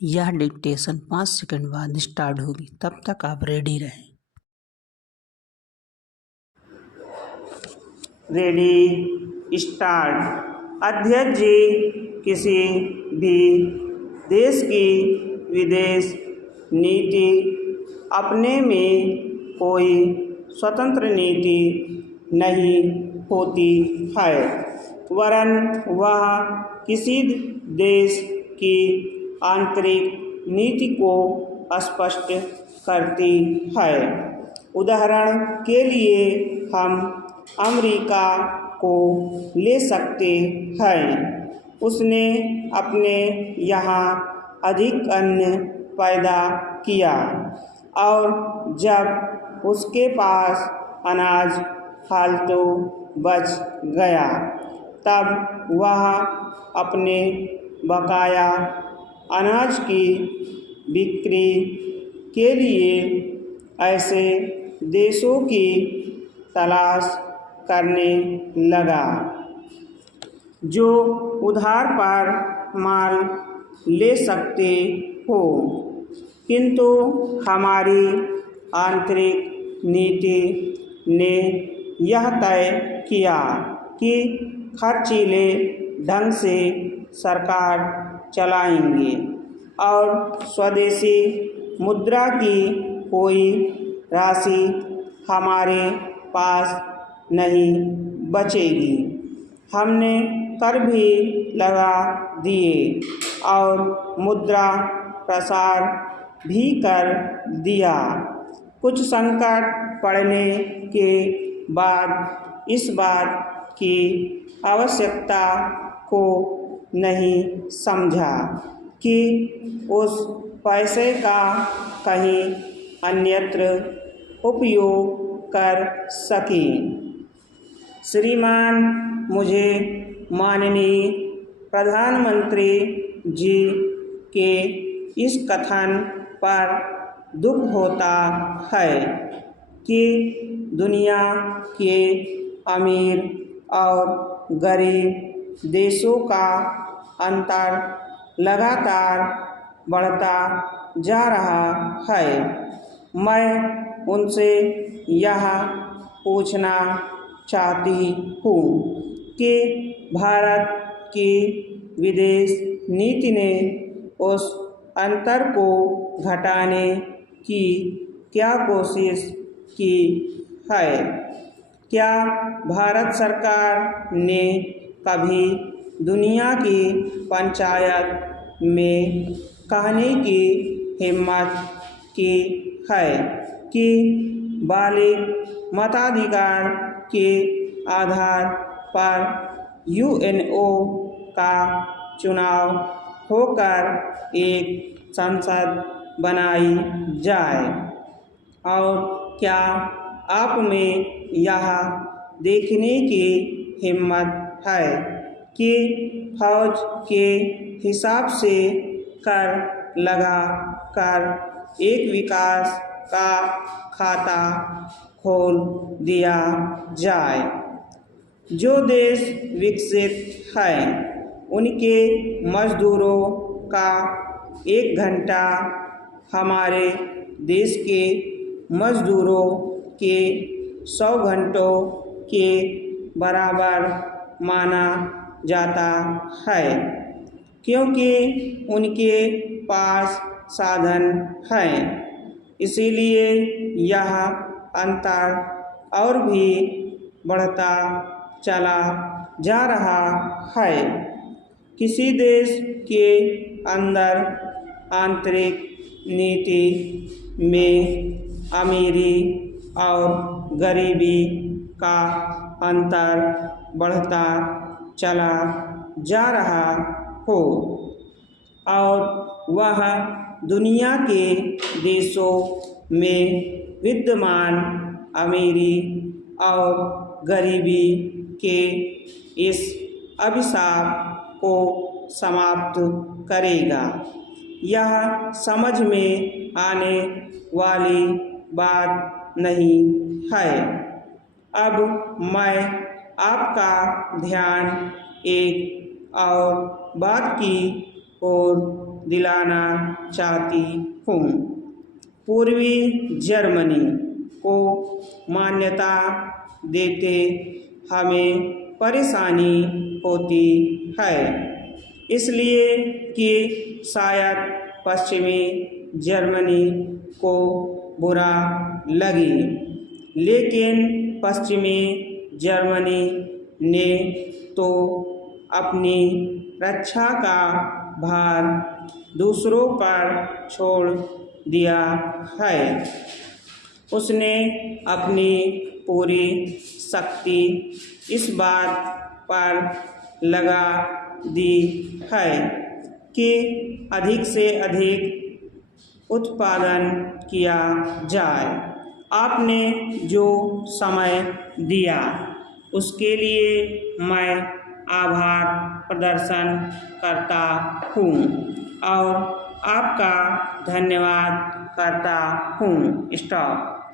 यह dictation 5 second बाद start होगी, तब तक आप रेडी रहें। Ready start. अध्यक्ष जी, किसी भी देश की विदेश नीति अपने में कोई स्वतंत्र नीति नहीं होती है, वरन वह किसी देश की आंतरिक नीति को स्पष्ट करती है। उदाहरण के लिए हम अमेरिका को ले सकते हैं। उसने अपने यहाँ अधिक अन्न पैदा किया और जब उसके पास अनाज फालतू बच गया, तब वह अपने बकाया अनाज की बिक्री के लिए ऐसे देशों की तलाश करने लगा जो उधार पर माल ले सकते हो। किंतु हमारी आंतरिक नीति ने यह तय किया कि खर्चीले ढंग से सरकार चलाएंगे और स्वदेशी मुद्रा की कोई राशि हमारे पास नहीं बचेगी। हमने कर भी लगा दिए और मुद्रा प्रसार भी कर दिया। कुछ संकट पड़ने के बाद इस बात की आवश्यकता को नहीं समझा कि उस पैसे का कहीं अन्यत्र उपयोग कर सकें। श्रीमान, मुझे माननीय प्रधानमंत्री जी के इस कथन पर दुख होता है कि दुनिया के अमीर और गरीब देशों का अंतर लगातार बढ़ता जा रहा है। मैं उनसे यह पूछना चाहती हूँ कि भारत की विदेश नीति ने उस अंतर को घटाने की क्या कोशिश की है? क्या भारत सरकार ने कभी दुनिया की पंचायत में कहने की हिम्मत की है कि बालिग मताधिकार के आधार पर यूएनओ का चुनाव होकर एक संसद बनाई जाए? और क्या आप में यह देखने की हिम्मत है कि फौज के हिसाब से कर लगा कर एक विकास का खाता खोल दिया जाए? जो देश विकसित है उनके मजदूरों का 1 घंटा हमारे देश के मजदूरों के 100 घंटों के बराबर माना जाता है, क्योंकि उनके पास साधन हैं। इसीलिए यह अंतर और भी बढ़ता चला जा रहा है। किसी देश के अंदर आंतरिक नीति में अमीरी और गरीबी का अंतर बढ़ता चला जा रहा हो और वह दुनिया के देशों में विद्यमान अमीरी और गरीबी के इस अभिशाप को समाप्त करेगा। यह समझ में आने वाली बात नहीं है। अब मैं आपका ध्यान एक और बात की ओर दिलाना चाहती हूँ। पूर्वी जर्मनी को मान्यता देते हमें परेशानी होती है, इसलिए कि शायद पश्चिमी जर्मनी को बुरा लगे, लेकिन पश्चिमी जर्मनी ने तो अपनी रक्षा का भार दूसरों पर छोड़ दिया है। उसने अपनी पूरी शक्ति इस बात पर लगा दी है कि अधिक से अधिक उत्पादन किया जाए। आपने जो समय दिया उसके लिए मैं आभार प्रदर्शन करता हूँ और आपका धन्यवाद करता हूँ। स्टॉप।